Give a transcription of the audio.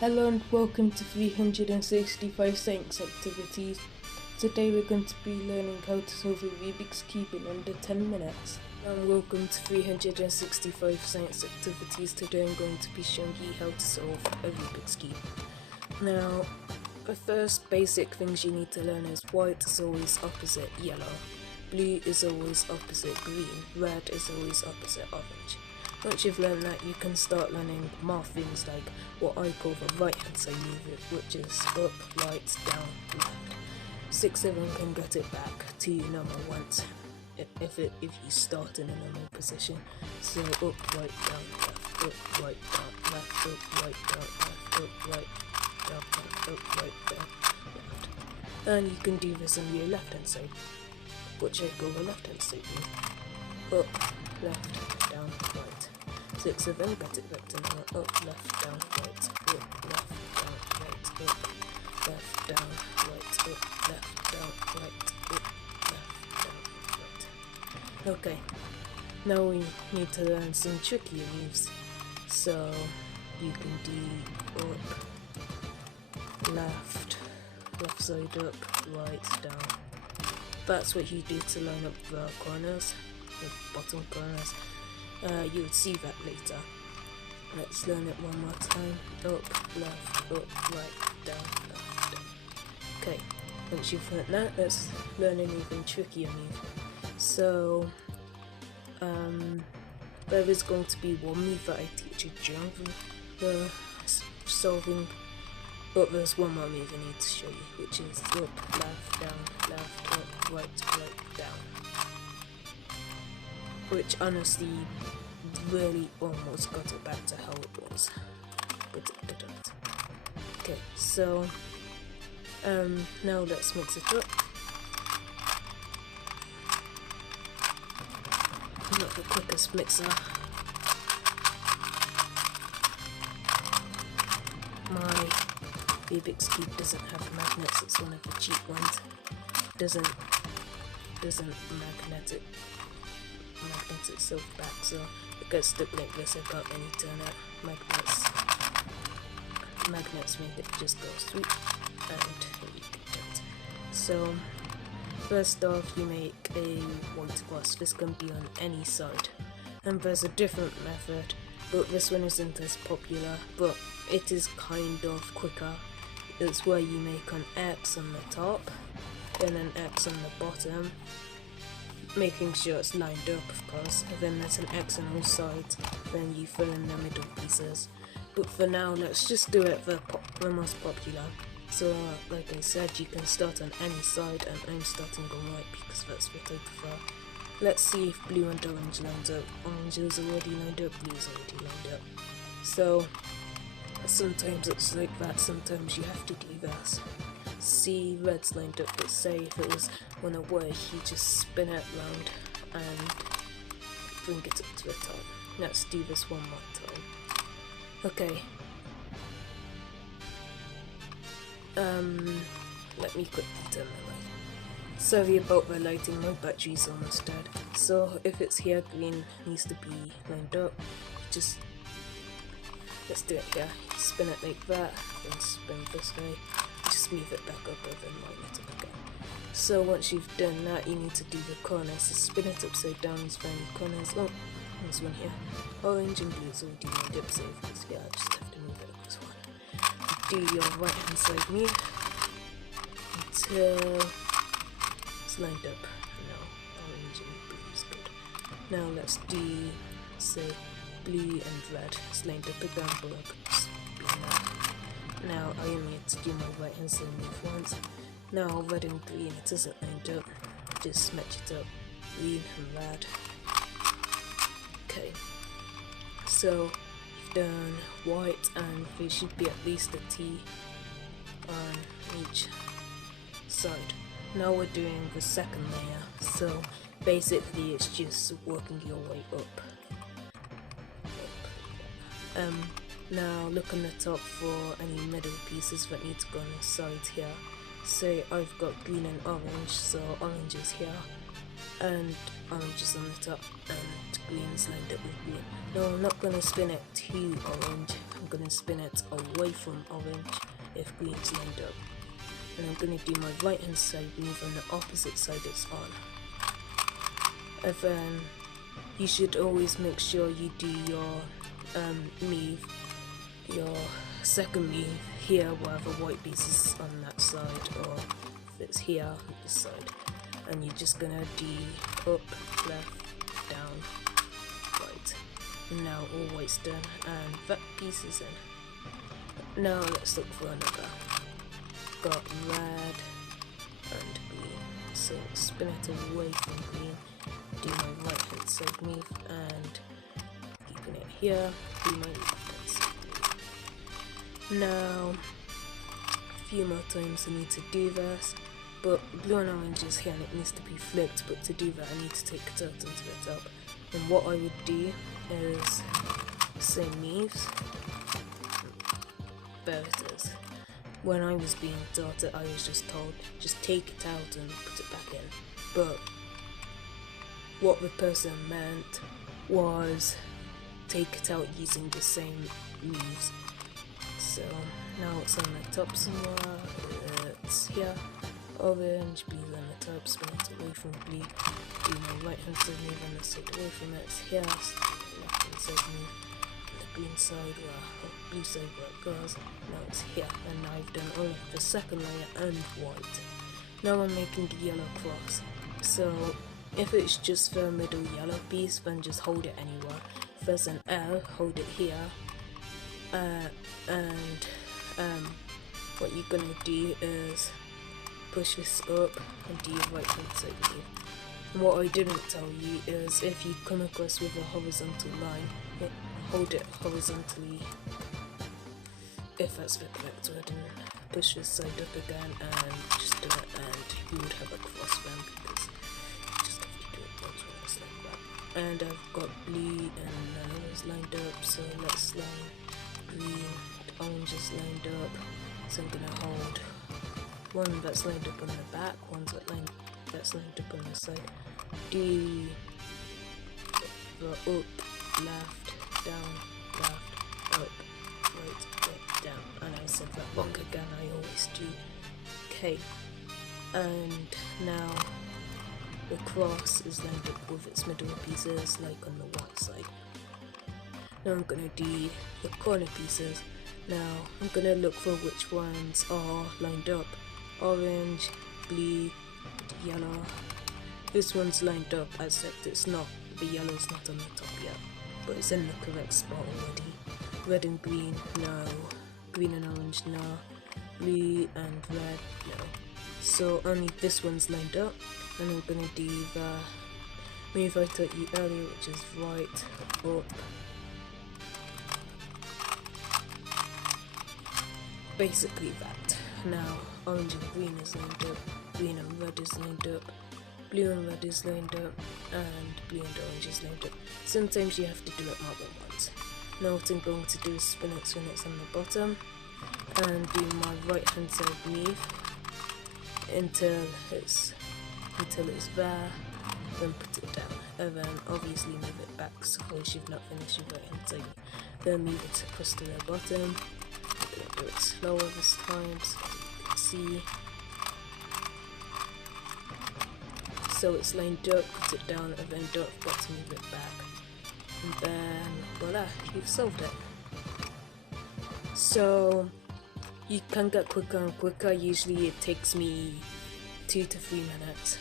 Hello and welcome to 365 Science Activities. Today we're going to be learning how to solve a Rubik's Cube in under 10 minutes. And welcome to 365 Science Activities. Today I'm going to be showing you how to solve a Rubik's Cube. Now, the first basic things you need to learn is white is always opposite yellow, blue is always opposite green, red is always opposite orange. Once you've learned that, you can start learning more things like what I call the right hand side movement, which is up, right, down, left. 6 of them can get it back to normal once if you start in a normal position. So up, right, down, left, up, right, down, left, up, right, down, left, up, right, down, left, up, right, down, left. And you can do this on your left hand side, which I call the left hand side move. Up, left, down, right. 6 of them, get it back to normal. Up, left, down, right, up, left, down, right, up, left, down, right, up, left, down, right, up, left, down, right. Okay, now we need to learn some trickier moves. So you can do up, left side up, right, down. That's what you do to line up the corners, the bottom corners. You would see that later. Let's learn it one more time. Up, left, up, right, down, left, down. Okay, once you've learned that, let's learn an even trickier move. So, there is going to be one move that I teach you during the solving, but there's one more move I need to show you, which is up, left, down, left, up, right, down. Which honestly really almost got it back to how it was, but it didn't. Okay, so now let's mix it up. Not the quickest mixer. My Rubik's Cube doesn't have magnets, it's one of the cheap ones. Doesn't magnet itself back, so it gets stuck like this. I can't really turn it. Magnets make it just go through, and you can turn it. So first off, you make a white glass. This can be on any side, and there's a different method, but this one isn't as popular, but it is kind of quicker. It's where you make an X on the top, then an X on the bottom, making sure it's lined up, of course, and then there's an X on all sides, then you fill in the middle pieces. But for now, let's just do it the most popular. So like I said, you can start on any side, and I'm starting on right because that's what I prefer. Let's see if blue and orange lines up. Orange is already lined up, blue is already lined up. So sometimes it's like that, sometimes you have to do this. See, red's lined up, but say if it was on a way, you just spin it round and bring it up to the top. Let's do this one more time. Okay. Let me quickly turn the light. Sorry about the lighting, my battery's almost dead. So if it's here, green needs to be lined up. Just let's do it here. Spin it like that, then spin this way. Just move it back up and then line it up again. So once you've done that, you need to do the corners. So spin it upside down and find the corners. Oh, there's one here. Orange and blue is already lined up, so yeah, I just have to move it across one. Do your right hand side move until it's lined up. Now orange and blue is good. Now let's do, say, blue and red. It's lined up again, but I could just be that. Now I only had to do my right hand side move once. Now red and green, it isn't lined up. Just match it up. Green and red. Okay. So you've done white, and there should be at least a T on each side. Now we're doing the second layer. So basically it's just working your way up. Now look on the top for any middle pieces that need to go on the sides here. Say I've got green and orange, so orange is here, and orange is on the top, and green is lined up with green. No, I'm not going to spin it too orange, I'm going to spin it away from orange if green's lined up. And I'm going to do my right hand side move on the opposite side it's on. And then you should always make sure you do your move, your second move here where the white piece is on that side, or if it's here on this side. And you're just gonna do up, left, down, right. And now all white's done and that piece is in. Now let's look for another. Got red and green. So spin it away from green. Do my right hand side move and keeping it here. Do my left hand side move. Now a few more times I need to do this. But blue and orange is here and it needs to be flipped, but to do that I need to take the turtle to the top. And what I would do is the same moves. There it is. When I was being taught it, I was just told, just take it out and put it back in. But what the person meant was take it out using the same moves. So now it's on the top somewhere, it's here. Orange, blue on the top, spin it away from blue, do my right hand side move on the side away from it, it's here, left hand side move, on the green side or blue side where it goes, now it's here, and now I've done all of the second layer and white. Now I'm making the yellow cross, so if it's just the middle yellow piece, then just hold it anywhere. If there's an L, hold it here, and what you're gonna do is push this up and do your right hand side move. And what I didn't tell you is if you come across with a horizontal line, hold it horizontally, if that's the correct word, and push this side up again and just do it, and you would have a cross then because you just have to do it once when it's like that. And I've got blue and yellow's lined up, so let's line green, orange is lined up, so I'm gonna hold one that's lined up on the back, one's that's lined up on the side. Do the up, left, down, left, up, right, down. And I said that wrong again, I always do. Okay, and now the cross is lined up with its middle pieces like on the white side. Now I'm gonna do the corner pieces. Now I'm gonna look for which ones are lined up. Orange, blue, yellow. This one's lined up, except it's not. The yellow's not on the top yet, but it's in the correct spot already. Red and green, no. Green and orange, no. Blue and red, no. So only this one's lined up, and I'm gonna do the move I taught you earlier, which is right, up. Basically that. Now orange and green is lined up, green and red is lined up, blue and red is lined up, and blue and orange is lined up. Sometimes you have to do it more than once. Now what I'm going to do is spin it when it's on the bottom, and do my right hand side move until it's there, then put it down, and then obviously move it back, suppose you've not finished your right hand side, then move it across to the bottom. I'm going to do it slower this time so you can see. So it's lined up, put it down, and then don't forget to move it back. And then voila, you've solved it. So you can get quicker and quicker. Usually it takes me 2 to 3 minutes.